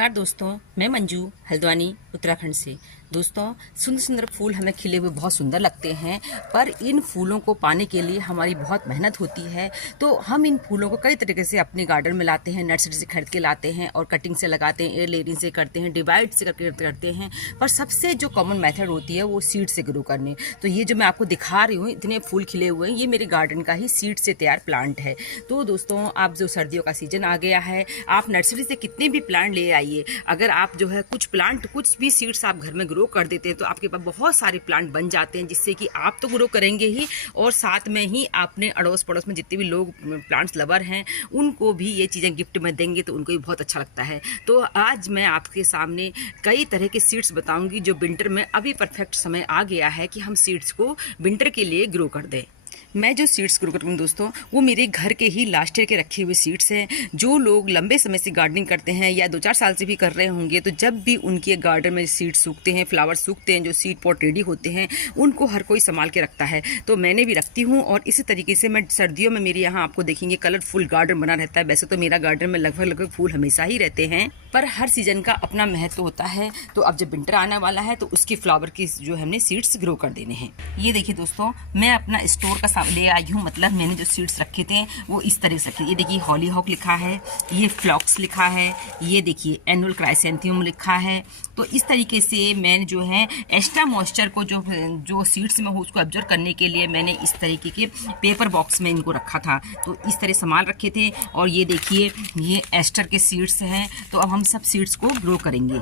नमस्कार दोस्तों, मैं मंजू हल्द्वानी उत्तराखंड से। दोस्तों, सुंदर सुंदर फूल हमें खिले हुए बहुत सुंदर लगते हैं, पर इन फूलों को पाने के लिए हमारी बहुत मेहनत होती है। तो हम इन फूलों को कई तरीके से अपने गार्डन में लाते हैं, नर्सरी से खरीद के लाते हैं और कटिंग से लगाते हैं, एयर लेयरिंग से करते हैं, डिवाइड से करते हैं। पर सबसे जो कॉमन मेथड होती है वो सीड से ग्रो करने। तो ये जो मैं आपको दिखा रही हूँ, इतने फूल खिले हुए हैं, ये मेरे गार्डन का ही सीड से तैयार प्लांट है। तो दोस्तों, आप जो सर्दियों का सीजन आ गया है, आप नर्सरी से कितने भी प्लांट ले आइए, अगर आप जो है कुछ भी सीड्स आप घर में ग्रो कर देते हैं तो आपके पास बहुत सारे प्लांट बन जाते हैं, जिससे कि आप तो ग्रो करेंगे ही और साथ में ही अपने अड़ोस पड़ोस में जितने भी लोग प्लांट्स लवर हैं उनको भी ये चीज़ें गिफ्ट में देंगे तो उनको भी बहुत अच्छा लगता है। तो आज मैं आपके सामने कई तरह के सीड्स बताऊंगी जो विंटर में अभी परफेक्ट समय आ गया है कि हम सीड्स को विंटर के लिए ग्रो कर दें। मैं जो सीड्स ग्रो करूँ दोस्तों, वो मेरे घर के ही लास्ट ईयर के रखे हुए सीड्स हैं। जो लोग लंबे समय से गार्डनिंग करते हैं या 2-4 साल से भी कर रहे होंगे, तो जब भी उनके गार्डन में सीड्स सूखते हैं, फ्लावर सूखते हैं, जो सीड पॉट रेडी होते हैं, उनको हर कोई संभाल के रखता है। तो मैंने भी रखती हूँ और इसी तरीके से मैं सर्दियों में मेरे यहाँ आपको देखेंगे कलरफुल गार्डन बना रहता है। वैसे तो मेरा गार्डन में लगभग फूल हमेशा ही रहते हैं, पर हर सीजन का अपना महत्व होता है। तो अब जब विंटर आने वाला है तो उसकी फ्लावर की जो हमने सीड्स ग्रो कर देने हैं। ये देखिए दोस्तों, मैं अपना स्टोर का ले आई हूँ, मतलब मैंने जो सीड्स रखे थे वो इस तरह से रखे। ये देखिए हॉलीहॉक लिखा है, ये फ्लॉक्स लिखा है, ये देखिए एनुअल क्राइसेंथियम लिखा है। तो इस तरीके से मैंने जो है एक्स्ट्रा मॉइस्चर को जो सीड्स में हो उसको ऑब्जर्व करने के लिए मैंने इस तरीके के पेपर बॉक्स में इनको रखा था। तो इस तरह संभाल रखे थे। और ये देखिए, ये एस्टर के सीड्स हैं। तो अब हम सब सीड्स को ग्रो करेंगे।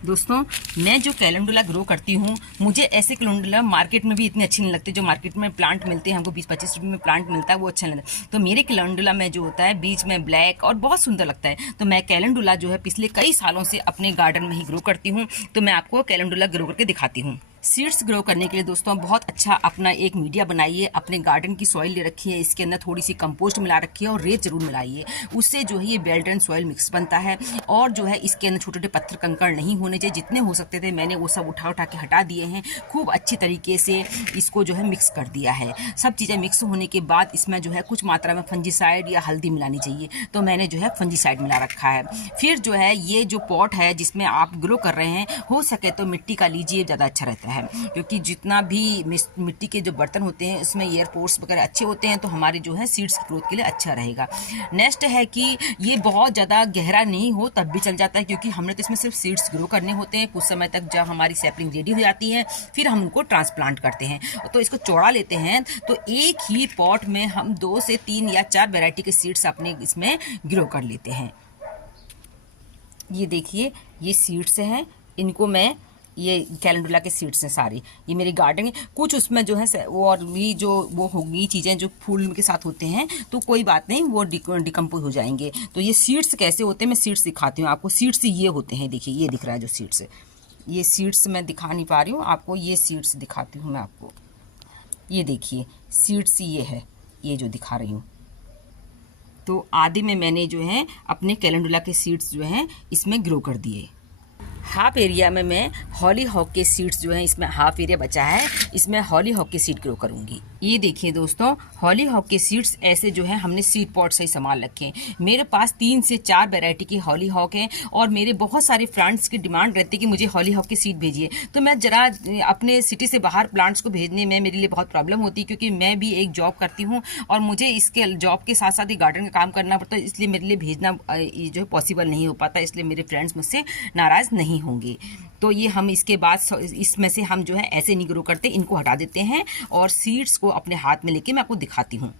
दोस्तों, मैं जो कैलेंडुला ग्रो करती हूँ, मुझे ऐसे कैलेंडुला मार्केट में भी इतने अच्छे नहीं लगते। जो मार्केट में प्लांट मिलते हैं, हमको 20-25 रुपये में प्लांट मिलता है, वो अच्छा नहीं लगता। तो मेरे कैलेंडुला में जो होता है बीच में ब्लैक और बहुत सुंदर लगता है। तो मैं कैलेंडुला जो है पिछले कई सालों से अपने गार्डन में ही ग्रो करती हूँ। तो मैं आपको कैलेंडुला ग्रो करके दिखाती हूँ। सीड्स ग्रो करने के लिए दोस्तों बहुत अच्छा अपना एक मीडिया बनाइए। अपने गार्डन की सॉइल ले रखी है, इसके अंदर थोड़ी सी कंपोस्ट मिला रखी है और रेत जरूर मिलाइए। उससे जो है ये वेल ड्रेन सॉइल मिक्स बनता है। और जो है इसके अंदर छोटे छोटे पत्थर कंकड़ नहीं होने चाहिए। जितने हो सकते थे मैंने वो सब उठा के हटा दिए हैं। खूब अच्छी तरीके से इसको जो है मिक्स कर दिया है। सब चीज़ें मिक्स होने के बाद इसमें जो है कुछ मात्रा में फंजीसाइड या हल्दी मिलानी चाहिए। तो मैंने जो है फंजीसाइड मिला रखा है। फिर जो है ये जो पॉट है जिसमें आप ग्रो कर रहे हैं, हो सके तो मिट्टी का लीजिए, ज़्यादा अच्छा रहता है। क्योंकि जितना भी मिट्टी के जो बर्तन होते हैं उसमें एयर पोर्स वगैरह अच्छे होते हैं, तो हमारे जो है सीड्स की ग्रोथ के लिए अच्छा रहेगा। नेक्स्ट है कि ये बहुत ज़्यादा गहरा नहीं हो तब भी चल जाता है, क्योंकि हमने तो इसमें सिर्फ सीड्स ग्रो करने होते हैं। कुछ समय तक जब हमारी सैपलिंग रेडी हो जाती है फिर हम उनको ट्रांसप्लांट करते हैं। तो इसको चौड़ा लेते हैं। तो एक ही पॉट में हम 2 से 3 या 4 वैरायटी के सीड्स अपने इसमें ग्रो कर लेते हैं। ये देखिए, ये सीड्स हैं, इनको मैं, ये कैलेंडुला के सीड्स हैं सारे। ये मेरे गार्डन है। कुछ उसमें जो है और भी जो वो होगी चीज़ें जो फूल के साथ होते हैं, तो कोई बात नहीं, वो डिकम्पोज हो जाएंगे। तो ये सीड्स कैसे होते हैं मैं सीड्स दिखाती हूँ आपको। सीड्स ये होते हैं, देखिए ये दिख रहा है जो सीड्स है। ये सीड्स मैं दिखा नहीं पा रही हूँ आपको, ये सीड्स दिखाती हूँ मैं आपको। ये देखिए सीड्स ये है, ये जो दिखा रही हूँ। तो आधे में मैंने जो है अपने कैलेंडुला के सीड्स जो हैं इसमें ग्रो कर दिए। हाफ एरिया में मैं हॉलीहॉक के सीड्स जो हैं, इसमें हाफ एरिया बचा है, इसमें हॉलीहॉक के सीड ग्रो करूंगी। ये देखिए दोस्तों, हॉलीहॉक के सीड्स ऐसे जो है हमने सीड पॉट से ही संभाल रखे हैं। मेरे पास 3 से 4 वैरायटी की हॉलीहॉक हैं और मेरे बहुत सारे प्लांट्स की डिमांड रहती है कि मुझे हॉलीहॉक के सीड भेजिए। तो मैं जरा अपने सिटी से बाहर प्लांट्स को भेजने में मेरे लिए बहुत प्रॉब्लम होती है, क्योंकि मैं भी एक जॉब करती हूँ और मुझे इसके जॉब के साथ साथ ही गार्डन का काम करना पड़ता है। इसलिए मेरे लिए भेजना जो है पॉसिबल नहीं हो पाता, इसलिए मेरे फ्रेंड्स मुझसे नाराज़ नहीं होंगे। तो ये हम इसके बाद इसमें से हम जो है ऐसे नहीं ग्रो करते, इनको हटा देते हैं और सीड्स को अपने हाथ में लेके मैं आपको दिखाती हूँ।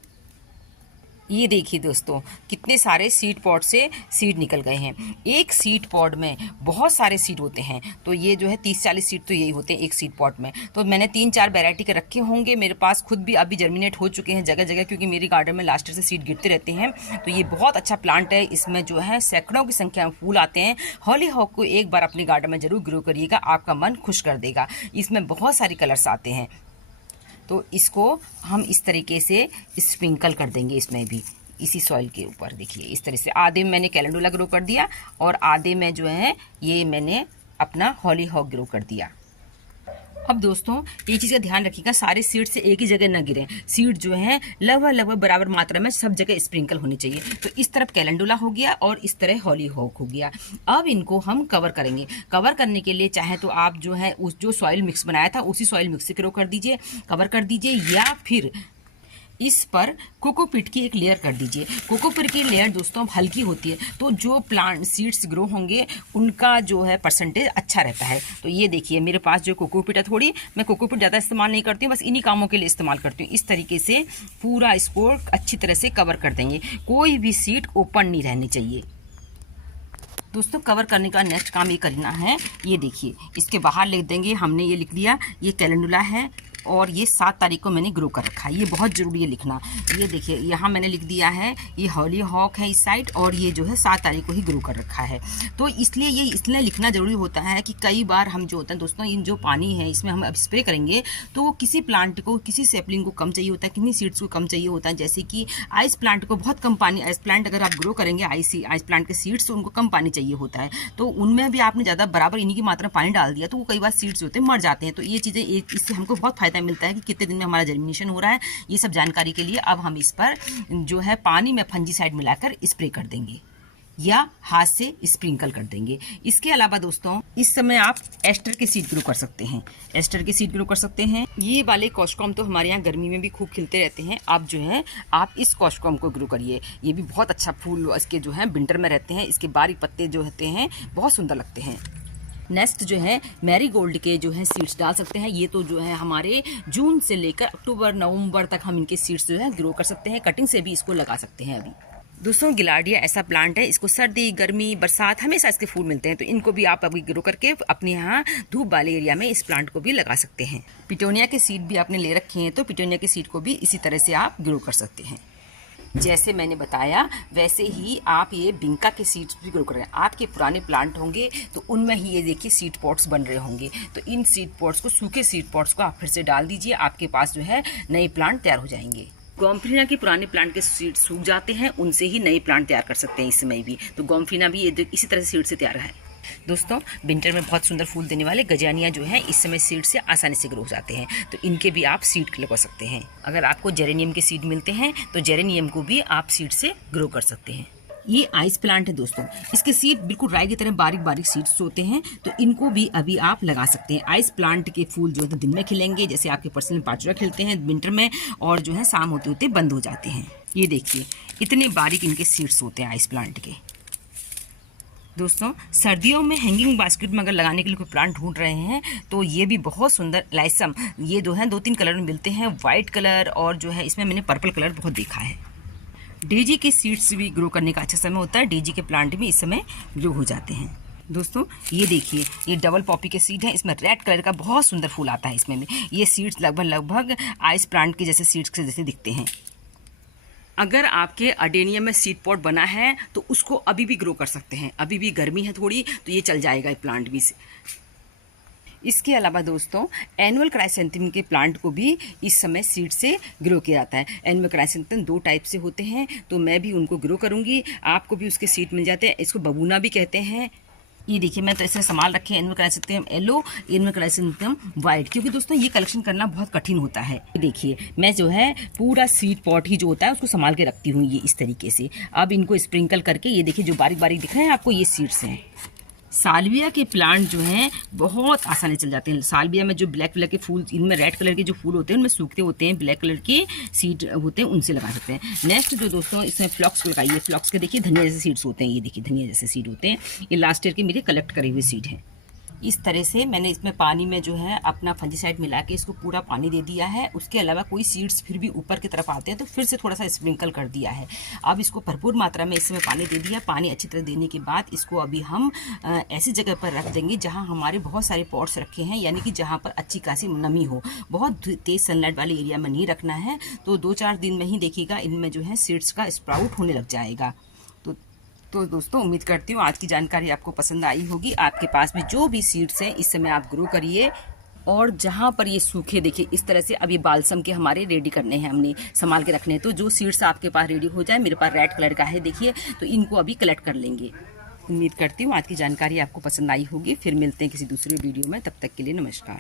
ये देखिए दोस्तों, कितने सारे सीड पॉट से सीड निकल गए हैं। एक सीड पॉट में बहुत सारे सीड होते हैं। तो ये जो है 30-40 सीड तो यही होते हैं एक सीड पॉट में। तो मैंने 3-4 वैरायटी के रखे होंगे। मेरे पास खुद भी अभी जर्मिनेट हो चुके हैं जगह जगह, क्योंकि मेरे गार्डन में लास्ट ईयर से सीड गिरते रहते हैं। तो ये बहुत अच्छा प्लांट है। इसमें जो है सैकड़ों की संख्या में फूल आते हैं। हॉलीहॉक को एक बार अपने गार्डन में जरूर ग्रो करिएगा, आपका मन खुश कर देगा। इसमें बहुत सारे कलर्स आते हैं। तो इसको हम इस तरीके से स्प्रिंकल कर देंगे, इसमें भी इसी सॉइल के ऊपर। देखिए इस तरह से आधे में मैंने कैलेंडुला ग्रो कर दिया और आधे में जो है ये मैंने अपना हॉलीहॉक ग्रो कर दिया। अब दोस्तों ये चीज़ का ध्यान रखिएगा, सारे सीड से एक ही जगह न गिरें। सीड जो है लगभग बराबर मात्रा में सब जगह स्प्रिंकल होनी चाहिए। तो इस तरफ कैलेंडुला हो गया और इस तरह हॉलीहॉक हो गया। अब इनको हम कवर करेंगे। कवर करने के लिए चाहे तो आप जो है उस जो सॉइल मिक्स बनाया था उसी सॉइल मिक्स से ग्रो कर दीजिए, कवर कर दीजिए, या फिर इस पर कोकोपीट की एक लेयर कर दीजिए। कोकोपीट की लेयर दोस्तों हल्की होती है, तो जो प्लांट सीड्स ग्रो होंगे उनका जो है परसेंटेज अच्छा रहता है। तो ये देखिए मेरे पास जो कोकोपीट है, थोड़ी मैं कोकोपीट ज़्यादा इस्तेमाल नहीं करती हूँ, बस इन्हीं कामों के लिए इस्तेमाल करती हूँ। इस तरीके से पूरा इसको अच्छी तरह से कवर कर देंगे, कोई भी सीड ओपन नहीं रहनी चाहिए। दोस्तों कवर करने का नेक्स्ट काम ये करना है, ये देखिए इसके बाहर लिख देंगे, हमने ये लिख दिया ये कैलेंडुला है और ये 7 तारीख को मैंने ग्रो कर रखा है। ये बहुत ज़रूरी है लिखना। ये देखिए यहाँ मैंने लिख दिया है ये हॉलीहॉक है इस साइड, और ये जो है 7 तारीख को ही ग्रो कर रखा है। तो इसलिए ये इसलिए लिखना ज़रूरी होता है कि कई बार हम जो होता है दोस्तों, इन जो पानी है इसमें हम अब स्प्रे करेंगे तो किसी प्लांट को, किसी सैपलिंग को कम चाहिए होता है, किन्हीं सीड्स को कम चाहिए होता है। जैसे कि आइस प्लांट को बहुत कम पानी, आइस प्लांट अगर आप ग्रो करेंगे आइस प्लांट के सीड्स, उनको कम पानी चाहिए होता है। तो उनमें भी आपने ज़्यादा बराबर इन्हीं की मात्रा में पानी डाल दिया तो वो कई बार सीड्स होते हैं मर जाते हैं। तो ये चीज़ें इससे हमको बहुत फायदा मिलता है कि कितने दिन में हमारा जर्मिनेशन हो रहा है। ये सब जानकारी के लिए अब हम इस पर जो है पानी में फंजीसाइड मिलाकर स्प्रे कर देंगे या हाथ से स्प्रिंकल कर देंगे। इसके अलावा दोस्तों इस समय आप एस्टर के सीड ग्रो कर सकते हैं, एस्टर के सीड ग्रो कर सकते हैं। ये वाले कॉस्कॉम तो हमारे यहाँ गर्मी में भी खूब खिलते रहते हैं। आप जो है आप इस कॉस्कॉम को ग्रो करिए, ये भी बहुत अच्छा फूल इसके जो है विंटर में रहते हैं। इसके बारीक पत्ते जो होते हैं बहुत सुंदर लगते हैं। नेक्स्ट जो है मैरीगोल्ड के जो है सीड्स डाल सकते हैं। ये तो जो है हमारे जून से लेकर अक्टूबर नवंबर तक हम इनके सीड्स जो है ग्रो कर सकते हैं। कटिंग से भी इसको लगा सकते हैं। अभी दोस्तों गिलार्डिया ऐसा प्लांट है, इसको सर्दी गर्मी बरसात हमेशा इसके फूल मिलते हैं। तो इनको भी आप अभी ग्रो करके अपने यहाँ धूप वाले एरिया में इस प्लांट को भी लगा सकते हैं। पिटोनिया के सीड भी आपने ले रखे हैं, तो पिटोनिया के सीड को भी इसी तरह से आप ग्रो कर सकते हैं। जैसे मैंने बताया वैसे ही आप ये बिंका के सीड्स भी ग्रो करें। आपके पुराने प्लांट होंगे तो उनमें ही ये देखिए सीड पॉट्स बन रहे होंगे, तो इन सीड पॉट्स को, सूखे सीड पॉट्स को आप फिर से डाल दीजिए। आपके पास जो है नए प्लांट तैयार हो जाएंगे। गोम्फिना के पुराने प्लांट के सीड सूख जाते हैं, उनसे ही नए प्लांट तैयार कर सकते हैं इस समय भी। तो गोम्फिना भी ये इसी तरह से सीड से तैयार है। दोस्तों विंटर में बहुत सुंदर फूल देने वाले गजानिया जो है इस समय सीड से आसानी से ग्रो हो जाते हैं, तो इनके भी आप सीड लगा सकते हैं। अगर आपको जेरेनियम के सीड मिलते हैं तो जेरेनियम को भी आप सीड से ग्रो कर सकते हैं। ये आइस प्लांट है दोस्तों, इसके सीड बिल्कुल राई की तरह बारीक बारीक सीड्स होते हैं, तो इनको भी अभी आप लगा सकते हैं। आइस प्लांट के फूल जो है दिन में खिलेंगे, जैसे आपके पर्सनल पाचुरा खिलते हैं विंटर में, और जो है शाम होते होते बंद हो जाते हैं। ये देखिए इतने बारीक इनके सीड्स होते हैं आइस प्लांट के। दोस्तों सर्दियों में हैंगिंग बास्केट में अगर लगाने के लिए कोई प्लांट ढूंढ रहे हैं तो ये भी बहुत सुंदर लाइसम, ये जो है 2-3 कलर में मिलते हैं, वाइट कलर और जो है इसमें मैंने पर्पल कलर बहुत देखा है। डेजी के सीड्स भी ग्रो करने का अच्छा समय होता है, डेजी के प्लांट भी इस समय ग्रो हो जाते हैं। दोस्तों ये देखिए ये डबल पॉपी के सीड है, इसमें रेड कलर का बहुत सुंदर फूल आता है इसमें। ये सीड्स लगभग आइस प्लांट के जैसे सीड्स के जैसे दिखते हैं। अगर आपके अडेनियम में सीड पॉट बना है तो उसको अभी भी ग्रो कर सकते हैं, अभी भी गर्मी है थोड़ी तो ये चल जाएगा प्लांट भी से। इसके अलावा दोस्तों एनुअल क्राइसेंथेमम के प्लांट को भी इस समय सीड से ग्रो किया जाता है। एनुअल क्राइसेंथेमम 2 टाइप से होते हैं, तो मैं भी उनको ग्रो करूंगी, आपको भी उसके सीड मिल जाते हैं। इसको बबूना भी कहते हैं। ये देखिए मैं तो ऐसे संभाल रखे हैं annual chrysanthemum yellow, annual chrysanthemum white, क्योंकि दोस्तों ये कलेक्शन करना बहुत कठिन होता है। देखिए मैं जो है पूरा सीड पॉट ही जो होता है उसको संभाल के रखती हूँ ये इस तरीके से। अब इनको स्प्रिंकल करके ये देखिए जो बारीक बारीक दिख रहे हैं आपको, ये सीड्स हैं। साल्विया के प्लांट जो हैं बहुत आसानी चल जाते हैं। साल्विया में जो ब्लैक कलर के फूल, इनमें रेड कलर के जो फूल होते हैं उनमें सूखते होते हैं, ब्लैक कलर के सीड होते हैं, उनसे लगा सकते हैं। नेक्स्ट जो दोस्तों इसमें फ्लॉक्स को लगाइए। फ्लॉक्स के देखिए धनिया जैसे सीड्स होते हैं, ये देखिए धनिया जैसे सीड होते हैं। ये लास्ट ईयर के मेरे कलेक्ट करे हुए सीड हैं। इस तरह से मैंने इसमें पानी में जो है अपना फंजीसाइड मिला के इसको पूरा पानी दे दिया है। उसके अलावा कोई सीड्स फिर भी ऊपर की तरफ आते हैं तो फिर से थोड़ा सा स्प्रिंकल कर दिया है। अब इसको भरपूर मात्रा में इसमें पानी दे दिया। पानी अच्छी तरह देने के बाद इसको अभी हम ऐसी जगह पर रख देंगे जहाँ हमारे बहुत सारे पॉट्स रखे हैं, यानी कि जहाँ पर अच्छी खासी नमी हो। बहुत तेज़ सनलाइट वाले एरिया में नहीं रखना है। तो 2-4 दिन में ही देखिएगा इनमें जो है सीड्स का स्प्राउट होने लग जाएगा। तो दोस्तों उम्मीद करती हूँ आज की जानकारी आपको पसंद आई होगी। आपके पास भी जो भी सीड्स हैं इस समय आप ग्रो करिए। और जहाँ पर ये सूखे देखिए इस तरह से अभी बालसम के हमारे रेडी करने हैं, हमने संभाल के रखने हैं। तो जो सीड्स आपके पास रेडी हो जाए, मेरे पास रेड कलर का है देखिए, तो इनको अभी कलेक्ट कर लेंगे। उम्मीद करती हूँ आज की जानकारी आपको पसंद आई होगी। फिर मिलते हैं किसी दूसरे वीडियो में, तब तक के लिए नमस्कार।